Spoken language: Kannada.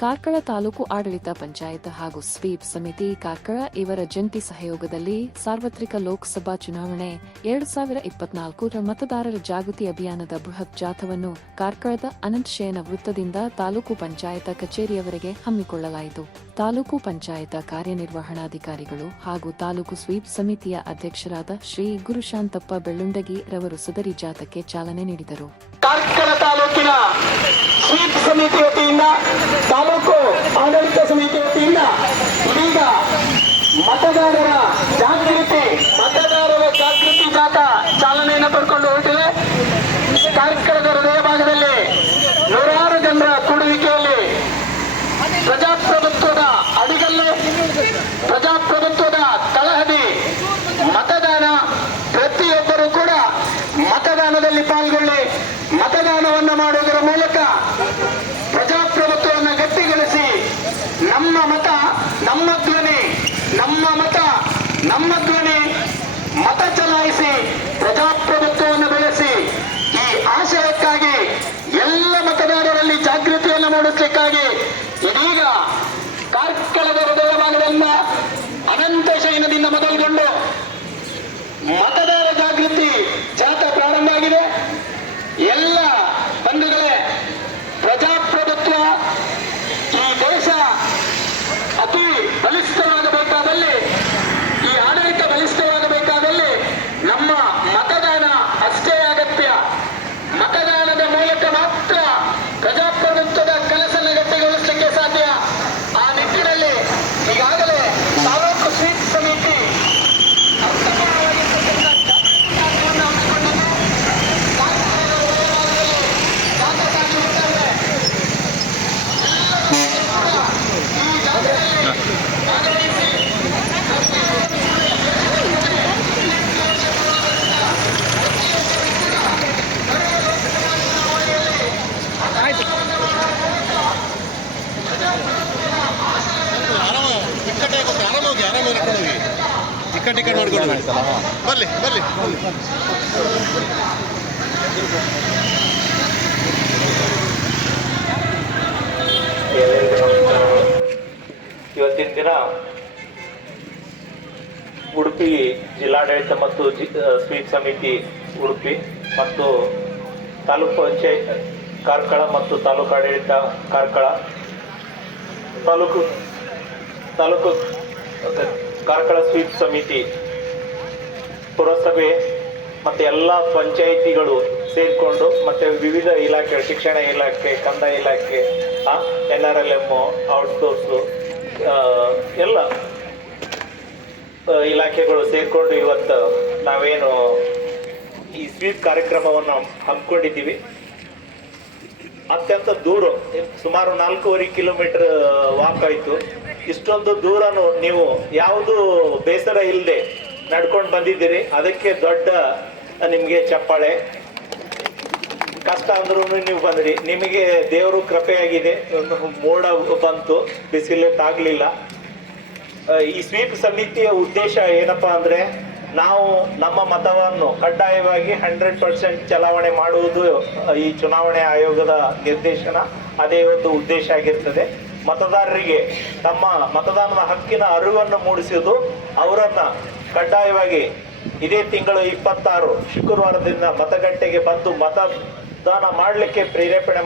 ಕಾರ್ಕಳ ತಾಲೂಕು ಆಡಳಿತ ಪಂಚಾಯತ್ ಹಾಗೂ ಸ್ವೀಪ್ ಸಮಿತಿ ಕಾರ್ಕಳ ಇವರ ಜಂಟಿ ಸಹಯೋಗದಲ್ಲಿ ಸಾರ್ವತ್ರಿಕ ಲೋಕಸಭಾ ಚುನಾವಣೆ ಎರಡು ಸಾವಿರ ಇಪ್ಪತ್ನಾಲ್ಕರ ಮತದಾರರ ಜಾಗೃತಿ ಅಭಿಯಾನದ ಬೃಹತ್ ಜಾಥವನ್ನು ಕಾರ್ಕಳದ ಅನಂತಶಯನ ವೃತ್ತದಿಂದ ತಾಲೂಕು ಪಂಚಾಯತ ಕಚೇರಿಯವರೆಗೆ ಹಮ್ಮಿಕೊಳ್ಳಲಾಯಿತು. ತಾಲೂಕು ಪಂಚಾಯತ ಕಾರ್ಯನಿರ್ವಹಣಾಧಿಕಾರಿಗಳು ಹಾಗೂ ತಾಲೂಕು ಸ್ವೀಪ್ ಸಮಿತಿಯ ಅಧ್ಯಕ್ಷರಾದ ಶ್ರೀ ಗುರುಶಾಂತಪ್ಪ ಬೆಳ್ಳುಂಡಗಿ ರವರು ಸದರಿ ಜಾಥಕ್ಕೆ ಚಾಲನೆ ನೀಡಿದರು. ಕಾರ್ಕಳ ತಾಲೂಕಿನ ಸ್ವೀಪ್ ಸಮಿತಿ ವತಿಯಿಂದ ಸಮಿತಿ ವತಿಯಿಂದ ಇದೀಗ ಮತದಾರರ ಜಾಗೃತಿ ಮತದಾರರ ಜಾಗೃತಿ ಜಾಥಾ ನಮ್ಮ ಧ್ವನಿ ಮತ ಚಲಾಯಿಸಿ ಪ್ರಜಾಪ್ರಭುತ್ವವನ್ನು ಬೆಳೆಸಿ ಈ ಆಶಯಕ್ಕಾಗಿ ಎಲ್ಲ ಮತದಾರರಲ್ಲಿ ಜಾಗೃತಿಯನ್ನು ಮೂಡಿಸಲಿಕ್ಕಾಗಿ ಇದೀಗ ಕಾರ್ಕಳದ ಹೃದಯ ಭಾಗದಿಂದ ಅನಂತ ಶಯನದಿಂದ ಮೊದಲುಗೊಂಡು ಮತದಾರ ಟಿಕೆಟ್ ಟಿಕೆಟ್ ಮಾಡ್ಕೊಂಡು ಬರ್ಲಿ ಬರ್ಲಿ. ಇವತ್ತಿನ ದಿನ ಉಡುಪಿ ಜಿಲ್ಲಾಡಳಿತ ಮತ್ತು ಜಿ ಸ್ವೀಪ್ ಸಮಿತಿ ಉಡುಪಿ ಮತ್ತು ತಾಲೂಕು ಪಂಚಾಯತ್ ಕಾರ್ಕಳ ಮತ್ತು ತಾಲೂಕು ಆಡಳಿತ ಕಾರ್ಕಳ ತಾಲೂಕು ತಾಲೂಕು ಕಾರ್ಕಳ ಸ್ವೀಪ್ ಸಮಿತಿ, ಪುರಸಭೆ ಮತ್ತು ಎಲ್ಲ ಪಂಚಾಯಿತಿಗಳು ಸೇರಿಕೊಂಡು ಮತ್ತು ವಿವಿಧ ಇಲಾಖೆ, ಶಿಕ್ಷಣ ಇಲಾಖೆ ಕಂದಾಯ ಇಲಾಖೆ N R L M outsource ಎಲ್ಲ ಇಲಾಖೆಗಳು ಸೇರಿಕೊಂಡು ಇವತ್ತು ನಾವೇನು ಈ ಸ್ವೀಪ್ ಕಾರ್ಯಕ್ರಮವನ್ನು ಹಮ್ಮಿಕೊಂಡಿದ್ದೀವಿ. ಅತ್ಯಂತ ದೂರ, ಸುಮಾರು ನಾಲ್ಕೂವರೆ ಕಿಲೋಮೀಟರ್ ವಾಕ್ ಆಯಿತು. ಇಷ್ಟೊಂದು ದೂರನು ನೀವು ಯಾವುದು ಬೇಸರ ಇಲ್ಲದೆ ನಡ್ಕೊಂಡು ಬಂದಿದ್ದೀರಿ. ಅದಕ್ಕೆ ದೊಡ್ಡ ನಿಮಗೆ ಚಪ್ಪಾಳೆ. ಕಷ್ಟ ಅಂದ್ರೂ ನೀವು ಬಂದ್ರಿ. ನಿಮಗೆ ದೇವರು ಕೃಪೆಯಾಗಿದೆ. ಮೋಡ ಬಂತು. ಬಿಸಿಲು ತಾಗ್ಲಿಲ್ಲ ಈ ಸ್ವೀಪ್ ಸಮಿತಿಯ ಉದ್ದೇಶ ಏನಪ್ಪಾ ಅಂದ್ರೆ ನಾವು ನಮ್ಮ ಮತವನ್ನು ಕಡ್ಡಾಯವಾಗಿ ಹಂಡ್ರೆಡ್ ಪರ್ಸೆಂಟ್ ಚಲಾವಣೆ ಮಾಡುವುದು ಈ ಚುನಾವಣೆ ಆಯೋಗದ ನಿರ್ದೇಶನ. ಅದೇ ಒಂದು ಉದ್ದೇಶ ಆಗಿರ್ತದೆ. ಮತದಾರರಿಗೆ ತಮ್ಮ ಮತದಾನದ ಹಕ್ಕಿನ ಅರಿವನ್ನು ಮೂಡಿಸುವುದು ಅವರನ್ನ ಕಡ್ಡಾಯವಾಗಿ ಇದೇ ತಿಂಗಳು ಇಪ್ಪತ್ತಾರು ಶುಕ್ರವಾರದಿಂದ ಮತಗಟ್ಟೆಗೆ ಬಂದು ಮತದಾನ ಮಾಡಲಿಕ್ಕೆ ಪ್ರೇರೇಪಣೆ